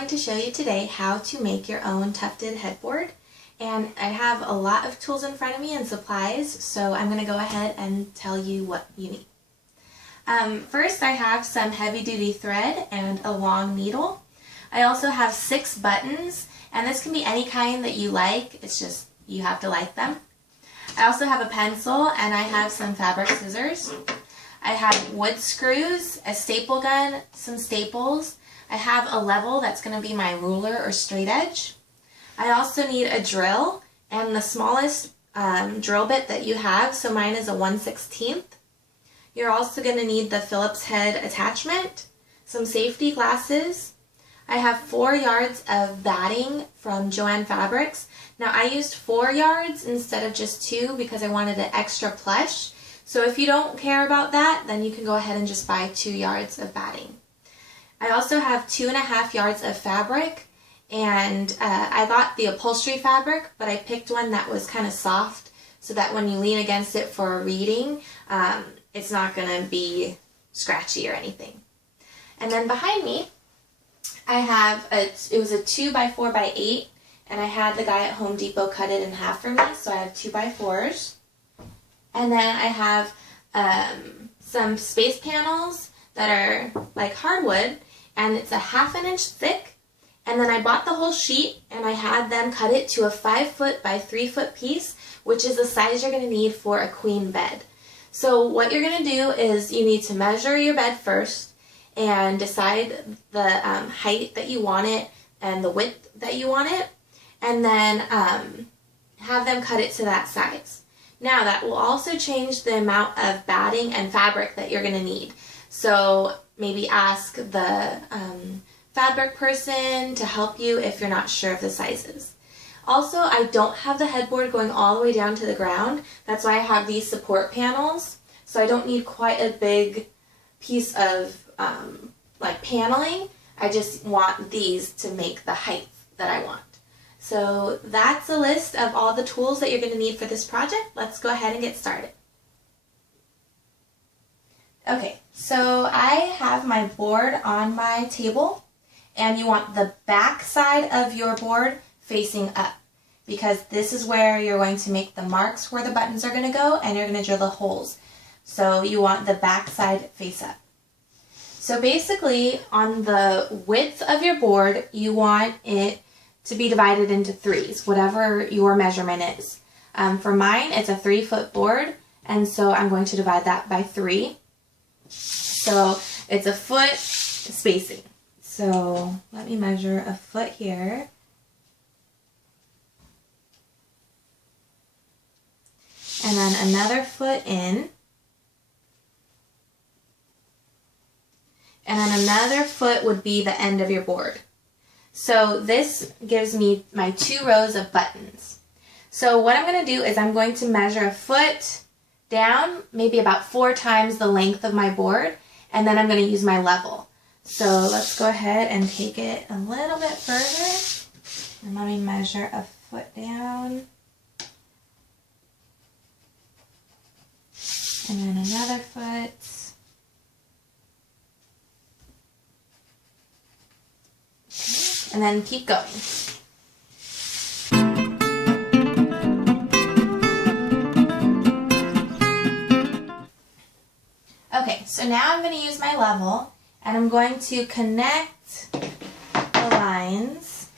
going to show you today how to make your own tufted headboard. And I have a lot of tools in front of me and supplies, so I'm going to go ahead and tell you what you need. First, I have some heavy-duty thread and a long needle. I also have 6 buttons, and this can be any kind that you like. It's just you have to like them. I also have a pencil, and I have some fabric scissors. I have wood screws, a staple gun, some staples. I have a level that's going to be my ruler or straight edge. I also need a drill and the smallest drill bit that you have, so mine is a 1/16. You're also going to need the Phillips head attachment, some safety glasses. I have 4 yards of batting from Joann Fabrics. Now I used 4 yards instead of just 2 because I wanted an extra plush. So if you don't care about that, then you can go ahead and just buy 2 yards of batting. I also have 2.5 yards of fabric, and I got the upholstery fabric, but I picked one that was kind of soft so that when you lean against it for reading, it's not going to be scratchy or anything. And then behind me, I have, it was a 2x4x8, and I had the guy at Home Depot cut it in half for me, so I have 2x4s. And then I have some space panels that are like hardwood, and it's a 1/2 inch thick. And then I bought the whole sheet, and I had them cut it to a 5 foot by 3 foot piece, which is the size you're going to need for a queen bed. So what you're going to do is you need to measure your bed first and decide the height that you want it and the width that you want it, and then have them cut it to that size. Now that will also change the amount of batting and fabric that you're going to need. So maybe ask the fabric person to help you if you're not sure of the sizes. Also, I don't have the headboard going all the way down to the ground. That's why I have these support panels. So I don't need quite a big piece of like paneling. I just want these to make the height that I want. So that's a list of all the tools that you're going to need for this project. Let's go ahead and get started. Okay, so I have my board on my table, and you want the back side of your board facing up, because this is where you're going to make the marks where the buttons are going to go, and you're going to drill the holes. So you want the back side face up. So basically, on the width of your board, you want it to be divided into 3s, whatever your measurement is. For mine, it's a 3 foot board, and so I'm going to divide that by 3. So it's a foot spacing. So let me measure a foot here. And then another foot in. And then another foot would be the end of your board. So this gives me my 2 rows of buttons. So what I'm going to do is I'm going to measure a foot down, maybe about 4 times the length of my board, and then I'm going to use my level. So let's go ahead and take it a little bit further, and let me measure a foot down, and then another foot. Okay. And then keep going. Okay, so now I'm going to use my level, and I'm going to connect the lines,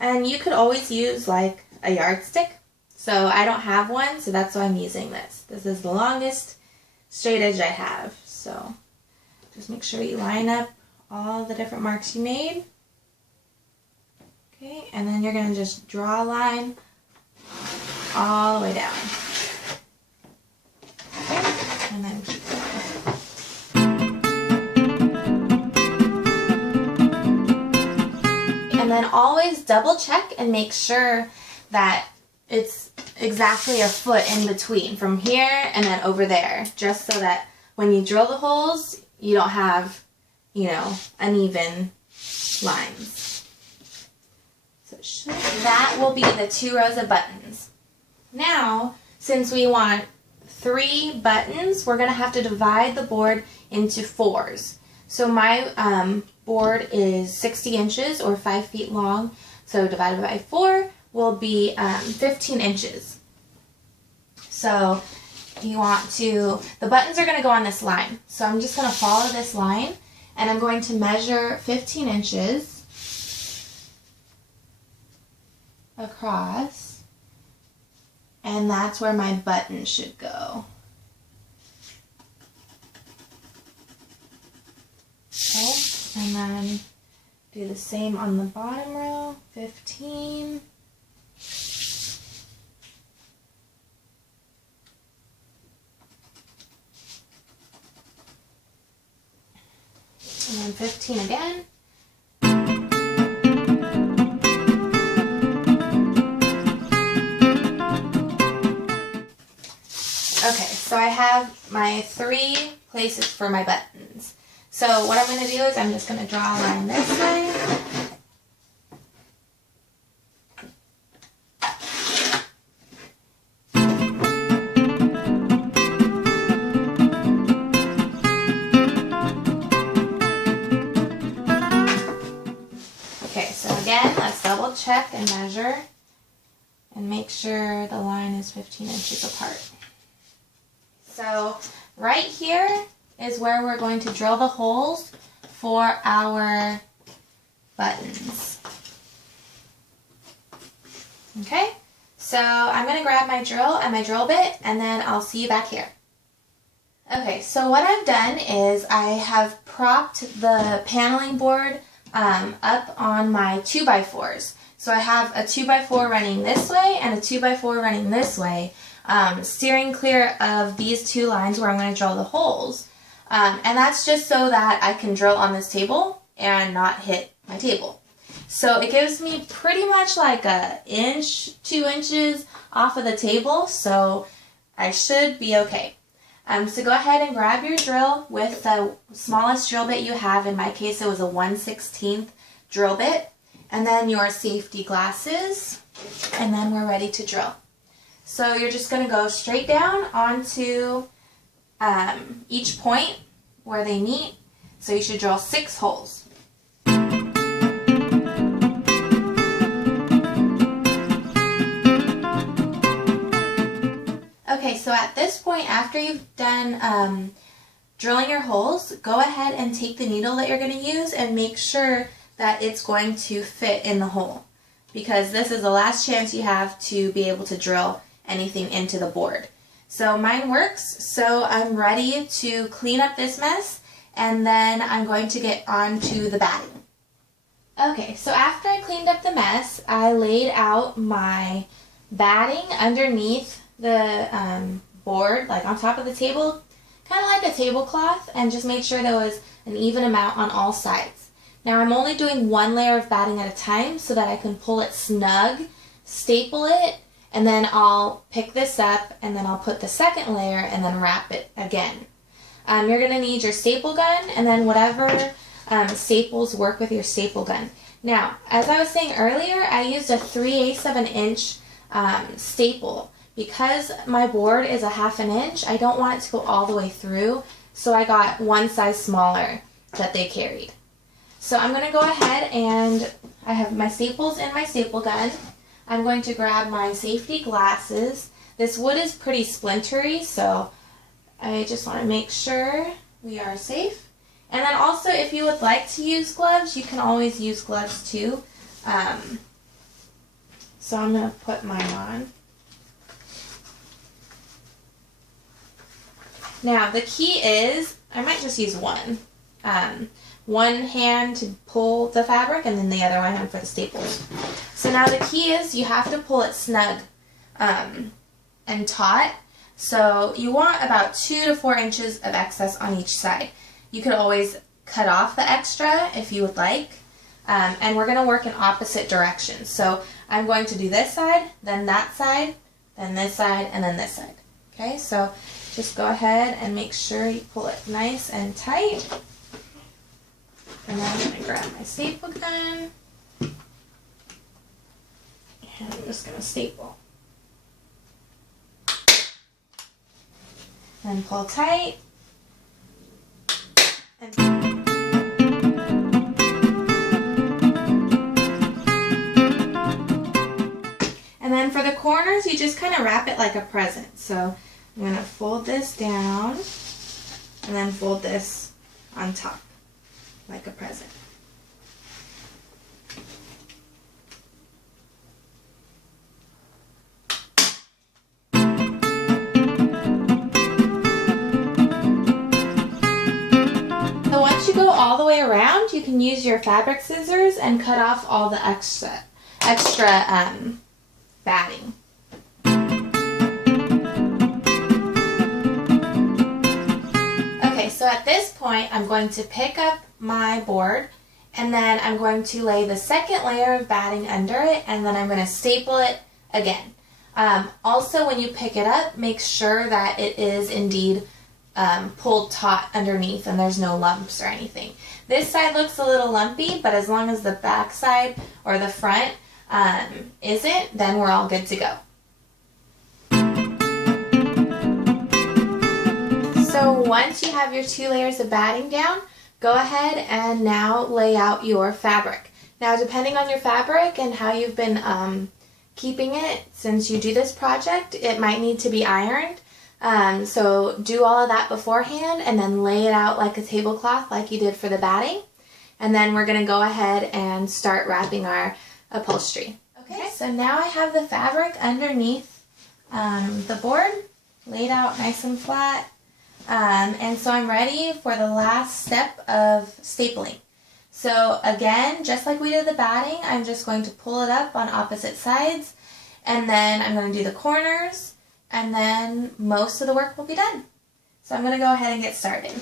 and you could always use like a yardstick. So I don't have one, so that's why I'm using this. This is the longest straight edge I have. So just make sure you line up all the different marks you made. Okay, and then you're going to just draw a line all the way down. Okay, and then keep going. And then always double check and make sure that it's exactly a foot in between from here and then over there, just so that when you drill the holes, you don't have, you know, uneven lines. So that will be the 2 rows of buttons. Now, since we want 3 buttons, we're going to have to divide the board into 4s. So my board is 60 inches or 5 feet long. So divided by 4 will be 15 inches. So you want to, the buttons are going to go on this line. So I'm just going to follow this line and I'm going to measure 15 inches across, and that's where my button should go. Okay, and then do the same on the bottom row, 15. And then 15 again. Okay, so I have my 3 places for my buttons. So what I'm going to do is I'm just going to draw a line this way. Okay, so again, let's double check and measure and make sure the line is 15 inches apart. So right here is where we're going to drill the holes for our buttons. Okay, so I'm going to grab my drill and my drill bit, and then I'll see you back here. Okay, so what I've done is I have propped the paneling board up on my 2x4s. So I have a 2x4 running this way and a 2x4 running this way, steering clear of these 2 lines where I'm going to drill the holes. And that's just so that I can drill on this table and not hit my table. So it gives me pretty much like a inch, 2 inches off of the table, so I should be okay. So go ahead and grab your drill with the smallest drill bit you have. In my case, it was a 1/16 drill bit. And then your safety glasses, and then we're ready to drill. So you're just going to go straight down onto each point where they meet. So you should drill 6 holes. Okay, so at this point, after you've done drilling your holes, go ahead and take the needle that you're going to use and make sure that it's going to fit in the hole, because this is the last chance you have to be able to drill anything into the board. So mine works, so I'm ready to clean up this mess, and then I'm going to get on to the batting. Okay, so after I cleaned up the mess, I laid out my batting underneath the board, like on top of the table, kind of like a tablecloth, and just made sure there was an even amount on all sides. Now I'm only doing 1 layer of batting at a time so that I can pull it snug, staple it, and then I'll pick this up and then I'll put the second layer and then wrap it again. You're going to need your staple gun and then whatever staples work with your staple gun. Now, as I was saying earlier, I used a 3/8 of an inch staple. Because my board is a 1/2 inch, I don't want it to go all the way through, so I got 1 size smaller that they carried. So I'm going to go ahead and I have my staples in my staple gun. I'm going to grab my safety glasses. This wood is pretty splintery, so I just want to make sure we are safe. And then also, if you would like to use gloves, you can always use gloves too. So I'm going to put mine on. Now the key is, I might just use one. One hand to pull the fabric and then the other one hand for the staples. So now the key is you have to pull it snug and taut. So you want about 2 to 4 inches of excess on each side. You could always cut off the extra if you would like. And we're going to work in opposite directions. So I'm going to do this side, then that side, then this side, and then this side. Okay, so just go ahead and make sure you pull it nice and tight. And then I'm going to grab my staple gun. And I'm just going to staple. And pull tight. And you just kind of wrap it like a present. So I'm going to fold this down and then fold this on top like a present. So once you go all the way around, you can use your fabric scissors and cut off all the extra batting. Okay, so at this point, I'm going to pick up my board and then I'm going to lay the second layer of batting under it and then I'm going to staple it again. Also, when you pick it up, make sure that it is indeed pulled taut underneath and there's no lumps or anything. This side looks a little lumpy, but as long as the back side or the front isn't, then we're all good to go. So once you have your 2 layers of batting down, go ahead and now lay out your fabric. Now, depending on your fabric and how you've been keeping it since you do this project, it might need to be ironed. So do all of that beforehand and then lay it out like a tablecloth like you did for the batting. And then we're going to go ahead and start wrapping our upholstery. Okay, so now I have the fabric underneath the board laid out nice and flat. And so I'm ready for the last step of stapling. So again, just like we did the batting, I'm just going to pull it up on opposite sides and then I'm going to do the corners and then most of the work will be done. So I'm going to go ahead and get started.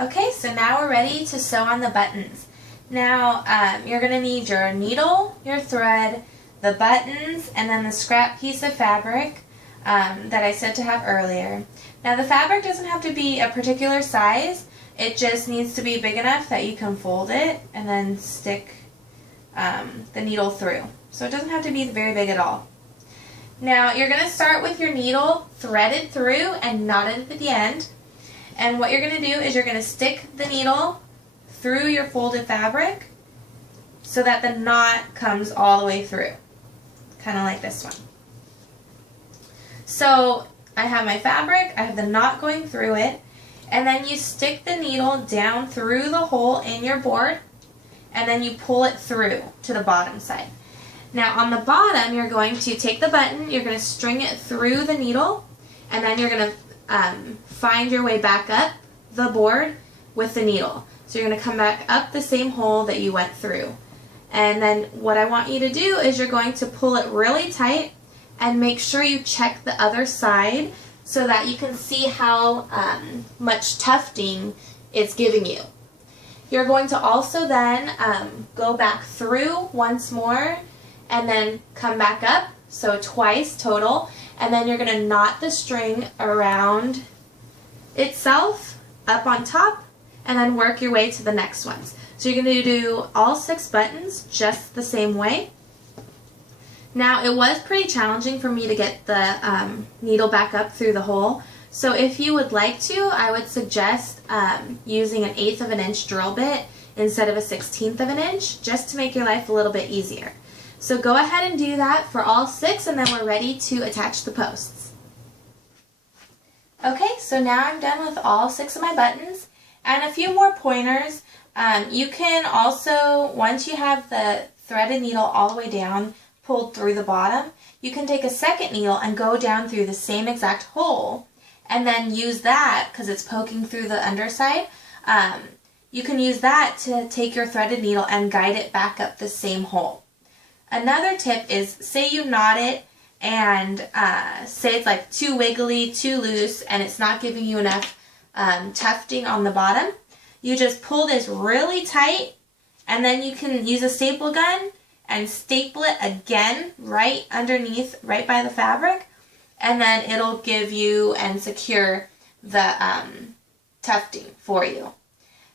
Okay, so now we're ready to sew on the buttons. Now, you're going to need your needle, your thread, the buttons, and then the scrap piece of fabric that I said to have earlier. Now, the fabric doesn't have to be a particular size. It just needs to be big enough that you can fold it and then stick the needle through. So it doesn't have to be very big at all. Now, you're going to start with your needle threaded through and knotted at the end. And what you're going to do is you're going to stick the needle through your folded fabric so that the knot comes all the way through, kind of like this one. So I have my fabric, I have the knot going through it, and then you stick the needle down through the hole in your board and then you pull it through to the bottom side. Now on the bottom, you're going to take the button, you're going to string it through the needle, and then you're going to find your way back up the board with the needle. So you're going to come back up the same hole that you went through. And then what I want you to do is you're going to pull it really tight and make sure you check the other side so that you can see how much tufting it's giving you. You're going to also then go back through once more and then come back up, so twice total, and then you're going to knot the string around itself up on top and then work your way to the next ones. So you're going to do all 6 buttons just the same way. Now, it was pretty challenging for me to get the needle back up through the hole, so if you would like to, I would suggest using an 1/8 of an inch drill bit instead of a 1/16 of an inch, just to make your life a little bit easier. So go ahead and do that for all 6, and then we're ready to attach the posts. Okay, so now I'm done with all 6 of my buttons, and a few more pointers. You can also, once you have the threaded needle all the way down, pulled through the bottom, you can take a second needle and go down through the same exact hole, and then use that, because it's poking through the underside, you can use that to take your threaded needle and guide it back up the same hole. Another tip is, say you knot it and say it's like too wiggly, too loose, and it's not giving you enough tufting on the bottom. You just pull this really tight, and then you can use a staple gun and staple it again right underneath, right by the fabric, and then it'll give you and secure the tufting for you.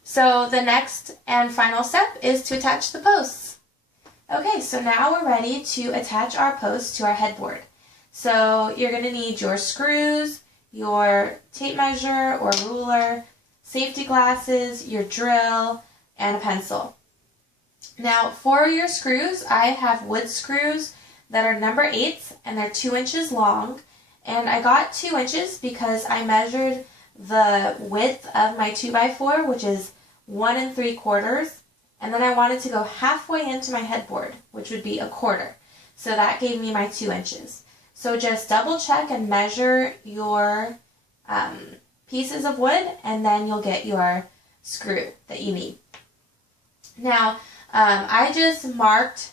So the next and final step is to attach the posts. Okay, so now we're ready to attach our posts to our headboard. So you're going to need your screws, your tape measure or ruler, safety glasses, your drill, and a pencil. Now for your screws, I have wood screws that are number 8s and they're 2 inches long. And I got 2 inches because I measured the width of my 2x4, which is 1 3/4. And then I wanted to go halfway into my headboard, which would be 1/4. So that gave me my 2 inches. So just double check and measure your pieces of wood, and then you'll get your screw that you need. Now, I just marked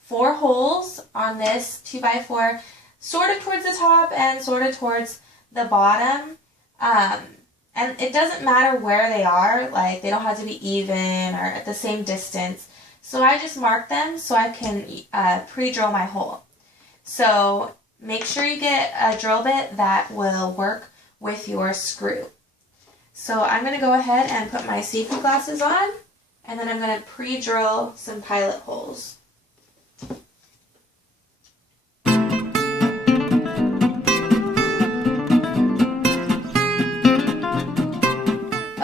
4 holes on this 2x4, sort of towards the top and sort of towards the bottom. And it doesn't matter where they are, like they don't have to be even or at the same distance. So I just mark them so I can pre-drill my hole. So make sure you get a drill bit that will work with your screw. So I'm going to go ahead and put my safety glasses on, and then I'm going to pre-drill some pilot holes.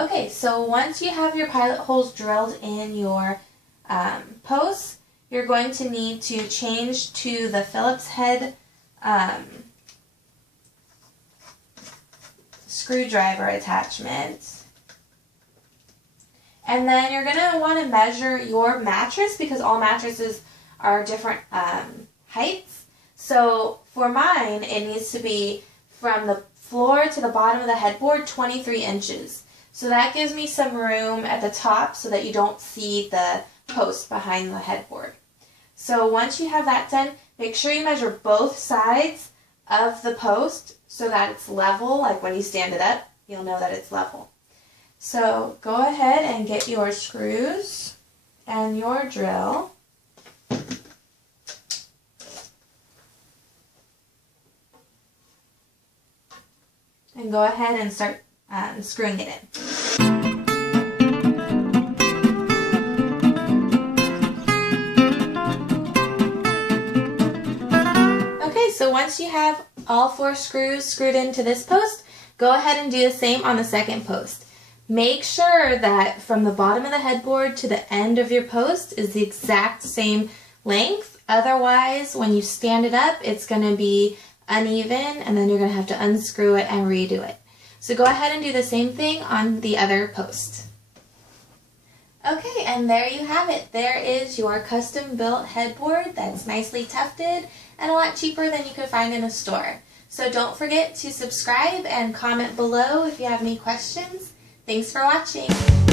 Okay, so once you have your pilot holes drilled in your posts, you're going to need to change to the Phillips head screwdriver attachment. And then you're going to want to measure your mattress because all mattresses are different heights. So for mine, it needs to be from the floor to the bottom of the headboard, 23 inches. So that gives me some room at the top so that you don't see the post behind the headboard. So once you have that done, make sure you measure both sides of the post so that it's level. Like when you stand it up, you'll know that it's level. So go ahead and get your screws and your drill. And go ahead and start screwing it in. Okay, so once you have all 4 screws screwed into this post, go ahead and do the same on the second post. Make sure that from the bottom of the headboard to the end of your post is the exact same length. Otherwise, when you stand it up, it's going to be uneven, and then you're going to have to unscrew it and redo it. So go ahead and do the same thing on the other post. Okay, and there you have it. There is your custom built headboard that's nicely tufted and a lot cheaper than you could find in a store. So don't forget to subscribe and comment below if you have any questions. Thanks for watching.